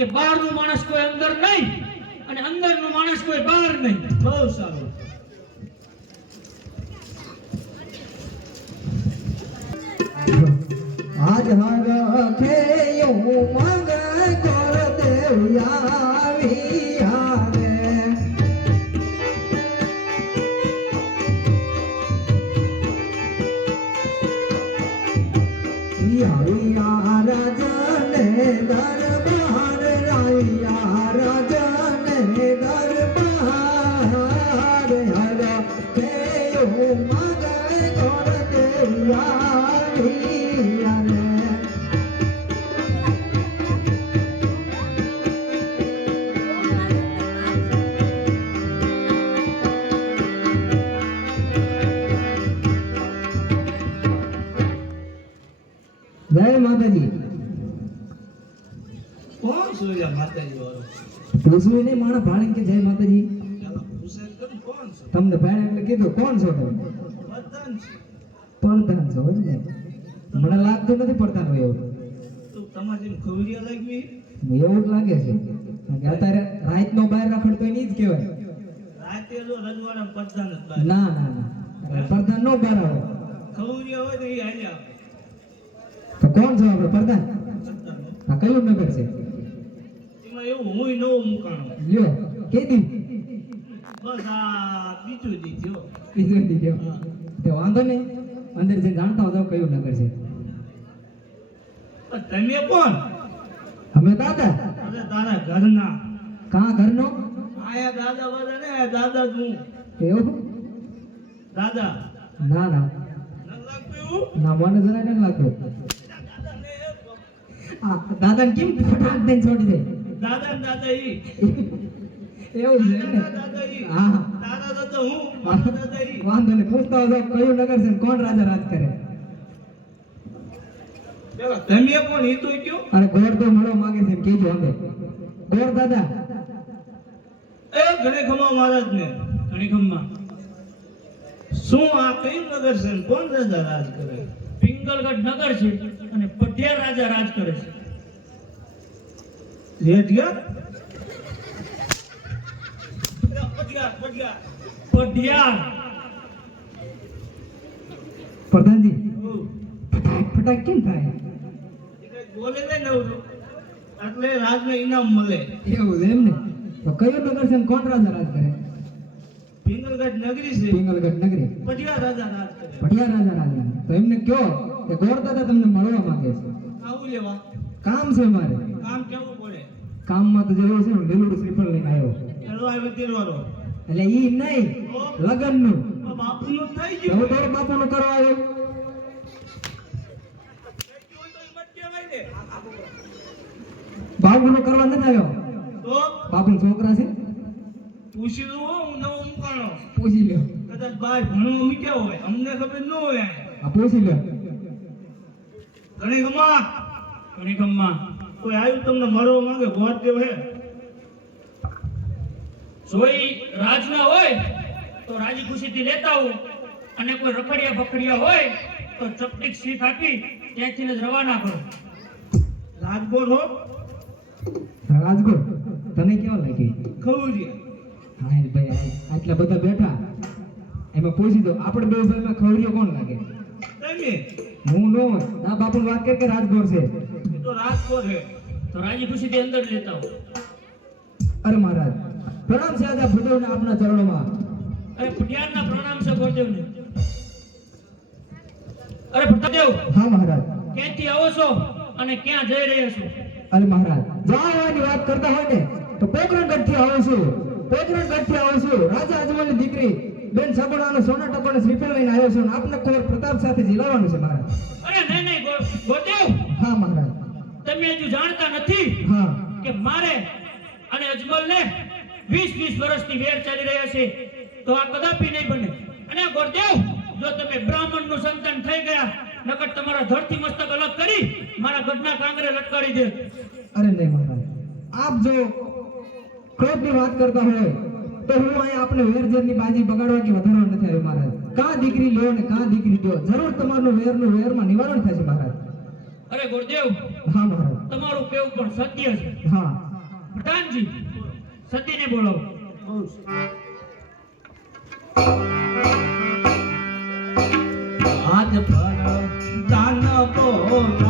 કે બહારનું માણસ કોઈ અંદર નહીં અને અંદરનું માણસ કોઈ બહાર નહીં. બહુ સારું. આજ હર ખેયો મંગ કર દેવ વિહારે તમને ભાઈ એટલે કીધું કોણ છો તમે? પડધાન છો. એમ ને મને લાગતું નથી પડધાન હોય એવું. એવું જ લાગે છે. અત્યારે અત્યારે રાતનો બહાર રાખડ તો એની જ કહેવાય. રાતે ના ના ના. પડધાન નો બહાર આવે. ને તો કોણ છો આપણે પડધાન આ કયું નગર છે? એમાં એવું હું નવું મુકાણો લ્યો કેદી બસ આ બીજું દી બીજું દીધો. હા. વાંધો નહીં. અંદર જઈને જાણતા હો તો કયું નગર છે? તમે કોણ? અમે દાદા. અમે તારા ઘરના. કા ઘરનો? આયા દાદા બધા ને દાદા તું એવું? દાદા. ના ના. ન મને જરાય નથી લાગતું. દાદા કેમ ફટાક દઈને છોડી દે? દાદા દાદા ઈ. એવું છે ને? દાદા દાદા ઈ હા. તારા દાદા હું? મારા દાદા ઈ વાંધો નહીં. પૂછતા હો કયું નગર છે કોણ રાજા રાજ કરે? તમે કોણ? એ તો કયો? અરે ગોળ તો મળવા માંગે છે એમ અમે ગોળ દાદા. એ ઘણે મહારાજ ને શું આ કઈ નગર છે કોણ રાજા રાજ કરે? પિંગલગઢ નગર છે અને પઢિયાર રાજા રાજ કરે છે. પઢિયાર પ્રધાનજી ફટાક ફટાક કેમ થાય? બોલે ને ઓલું. એટલે રાજને ઇનામ મળે. એવું એમ ને તો કયો નગર છે કોણ રાજા રાજ કરે? પિંગલગઢ નગરી છે. પિંગલગઢ નગરી. પટિયા રાજા રાજ કરે. પઢિયા રાજા રાજા તો એમને કયો કે ગોળ દાદા તમને મળવા માંગે છે. આવું લેવા. કામ છે મારે. કામ કેવું પડે? કામમાં તો જેવું છે ને લીલું શ્રીફળ લઈને આવ્યો. એડવા વેતીરવાળો એટલે ઈ નહીં લગનનું. આ બાપુનું થઈ ગયું. હું તારો બાપાનું કરવા આવ્યો? બાપુનું કરવા નથી આવ્યો? બાપુ છોકરા છે? પૂછી લો હું નવો મુકાણો પૂછી લ્યો. કદાચ બહાર ભણવા મૂક્યા હોય? અમને ખબર ન હોય આ પૂછી લ્યો. ઘણી ગમા ઘણીખમમાં કોઈ આવ્યું તમને મળવા માંગે? ગોળ દેવ હે? જોઈ રાજના હોય તો રાજી ખુશીથી લેતા આવો. અને કોઈ રખડિયા બખડિયા હોય તો ચપટીક સીટ આપી ત્યાંથી જ રવાના કરો. રાજગોળ હો. રાજકોટ તને કેવો લાગી? ખવરિયા હા ભાઈ આટલા બધા બેઠા. એમાં પૂછી દો આપણે બે ભાઈમાં ખવડિયો કોણ લાગે? તમે. હું નો ના બાપુ વાત કર કે રાજગોર છે? એ તો રાજકોટ છે. તો રાજી ખુશીથી અંદર લેતા હો અરે મહારાજ પ્રણામ છે આજે ભૂદેવને આપના ચરણોમાં. અરે પટિયારના પ્રણામ છે ગુરુદેવને અરે પ્રતાપદેવ હા મહારાજ. ક્યાંથી આવો છો અને ક્યાં જઈ રહ્યા છો? અરે મહારાજ જવાની વાત કરતા હોય ને તો પોકરણગઢથી આવું છું. પોકરણગઢથી આવું છું. રાજા અજમલની દીકરી બેન સગુણાનો સોના ટકોને શ્રીફળ લઈને આવ્યો છું આપને કુંવર પ્રતાપ સાથે જીલાવાનું છે મહારાજ. અરે નહીં નહીં ગોતેવ હા મહારાજ. તમે હજુ જાણતા નથી હા. કે મારે અને અજમલને વીસ વીસ વર્ષથી વેર ચાલી રહ્યા છે. તો આ કદાપી નહીં બને. અને ગોરદેવ જો તમે બ્રાહ્મણનું સંતાન થઈ ગયા નકર તમારા ધરતી મસ્તક અલગ કરી મારા ગઢના કાંગરે લટકાવી દે. અરે નહીં મહારાજ આપ જો ક્રોધની વાત કરતા હોય તો હું અહીં આપણે વેરઝેરની બાજી બગાડવા કે વધારો નથી આવ્યો મહારાજ. કા દીકરી લો ને કા દીકરી દો જરૂર તમારું વેર વેરમાં નિવારણ થશે મહારાજ. અરે ગુરુદેવ હા મહારાજ. તમારું કેવું પણ સત્ય છે. હા. પ્રધાનજી સતીને બોલો. આજ ભર દાન બોલો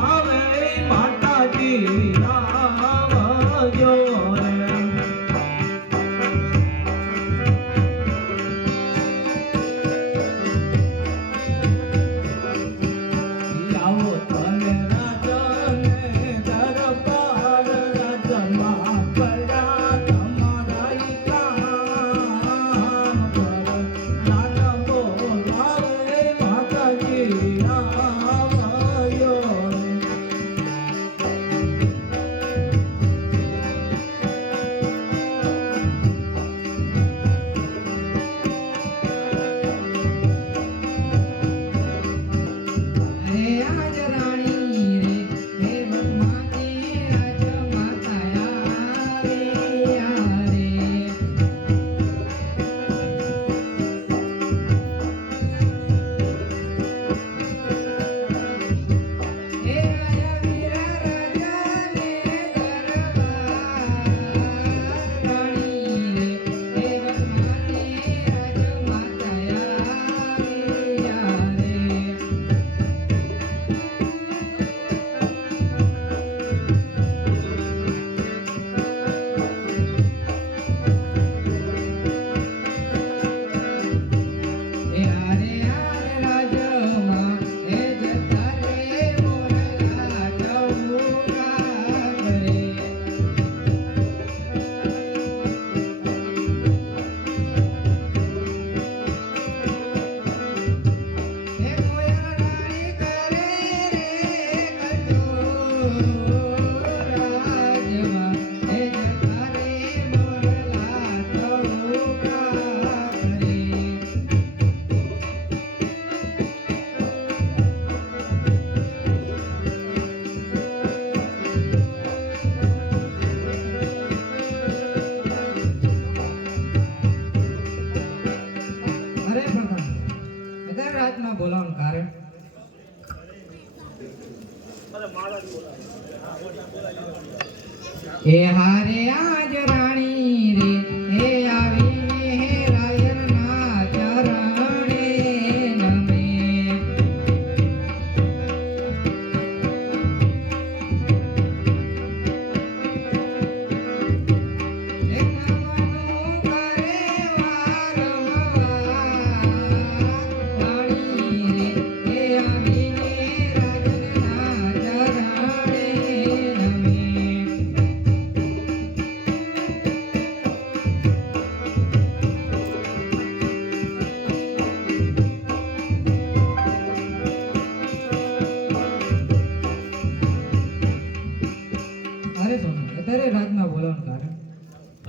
તારે સોનું અત્યારે રાતના બોલાવાનું કારણ.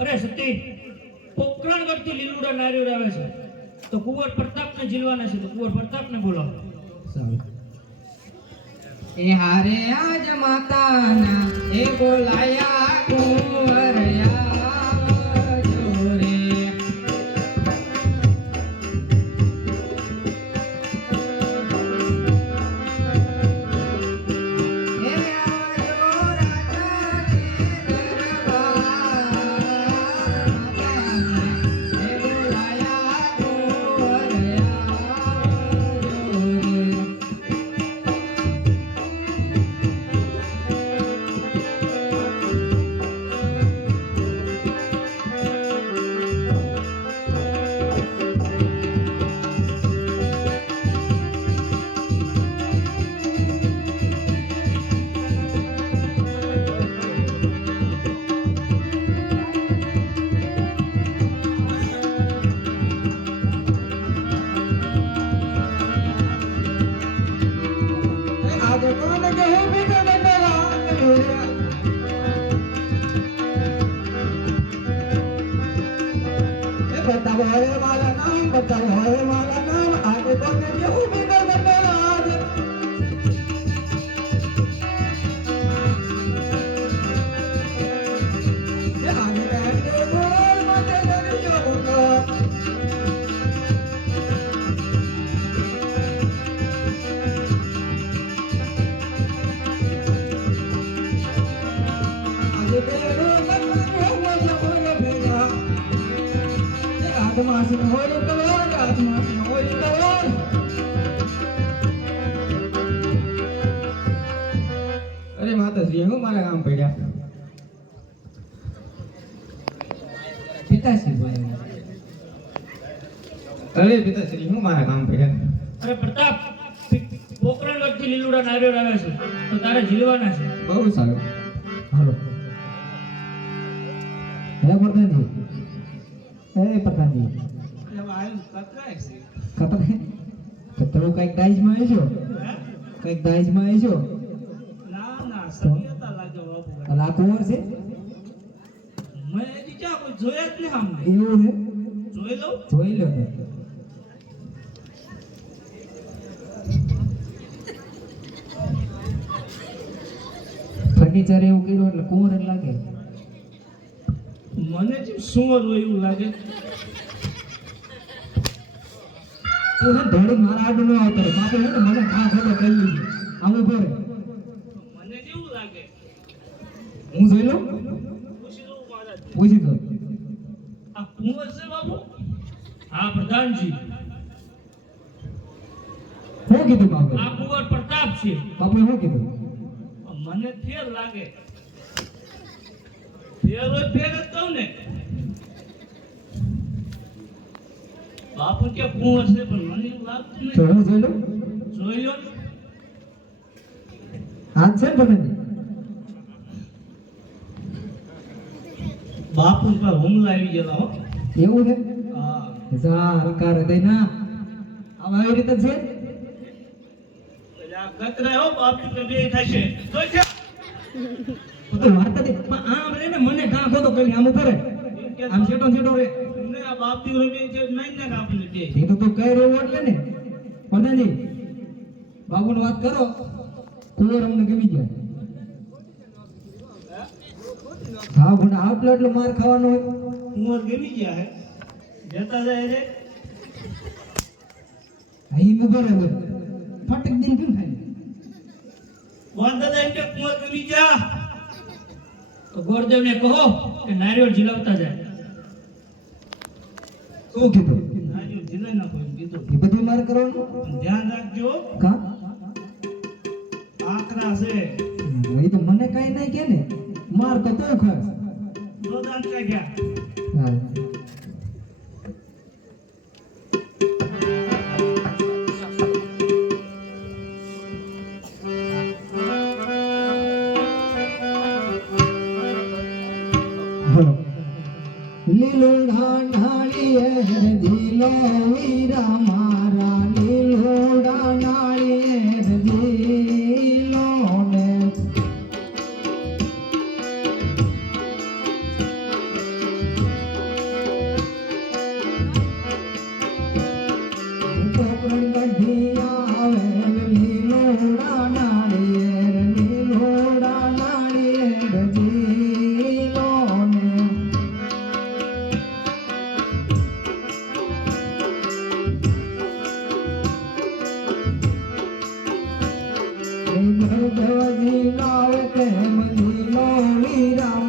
અરે સતી પોકરણ કરતી લીલુડા નારીઓ આવે છે. તો કુંવર પ્રતાપને જીલવાના છે તો કુંવર પ્રતાપને બોલાવો. એ હારે આજ માતાના એ બોલાયા કુંવર. પોકરણગઢથી લીલુડા નારિયેળ આવે છે તો તારે ઝીલવાના છે. બહુ સારું. હાલો. હે પ્રધાનજી. હે પ્રધાનજી. એમાં આવ્યું કતરાય તો તમે કંઈક દાઈજમાં આવજો હે? કંઈક દાઈજમાં આવજો ના ના સત્યતા લાગે બાપુ અલા કુંવર છે? મેં હજી ક્યાં કોઈ જોયા જ નહીં આમને. એવું છે? જોઈ લઉં? જોઈ લો ફર્નિચર એવું કર્યું એટલે કુંવર જ લાગે. મને જ સુંવર હોય એવું લાગે. હે મારા આડ ન આવતો રે. બાપુ હે મને ખા ખોટો કરી લીધી. આવું ભરે. મને કેવું લાગે. હું જોઈ લઉં? પૂછી દો આ કુંવર છે બાપુ હા પ્રધાનજી. શું કીધું બાપુ? આ કુંવર પ્રતાપ છે. બાપુ શું કીધું? મને ફેર લાગે. ફેર હોય ફેર જ કહું ને. બાપુ કે કું છે પણ મને એવું લાગતું નથી. જોઈ લો. હાથ છે તમે બાપુ પર હુમલા આવી ગયેલા હો. એવું છે? હા. જા હલકાર દે ના આવી રીતે છે? કતરાય બાપુ ને બે થશે. જોઈ છે. તો વાર્તા દે પણ આમ રે ને મને કાં ખોટો કરી આમ કરે આમ છેટો છેટો રે ને આ બાપી રે બે જે નહીં ને આપણે બે એ તો તું કઈ રહ્યો એટલે ને? પ્રધાનજી બાબુને વાત કરો. કુંવર અમને ગમી ગયા હા પણ આટલો એટલો માર ખાવાનો હોય. કુંવર ગમી ગયા હે? જતા જાય રે અહીં ઊભો રહે બોલ ફટક દિન કેમ ખાય? વાંધા જાય કે કુંવર ગમી ગયા તો ગોરદેવને કહો કે નારિયેળ ઝીલવતા જાય. શું કીધું? નારિયેળ ઝીલાઈ નાખો એમ કીધું. એ બધું માર કરવાનું? ધ્યાન રાખજો. કા? આકરા છે. એ તો મને કઈ નહીં કે ને. માર તો તું ખાસ દોદાન હા. લીલુડા નાળીએ જીલો જીલો વીરા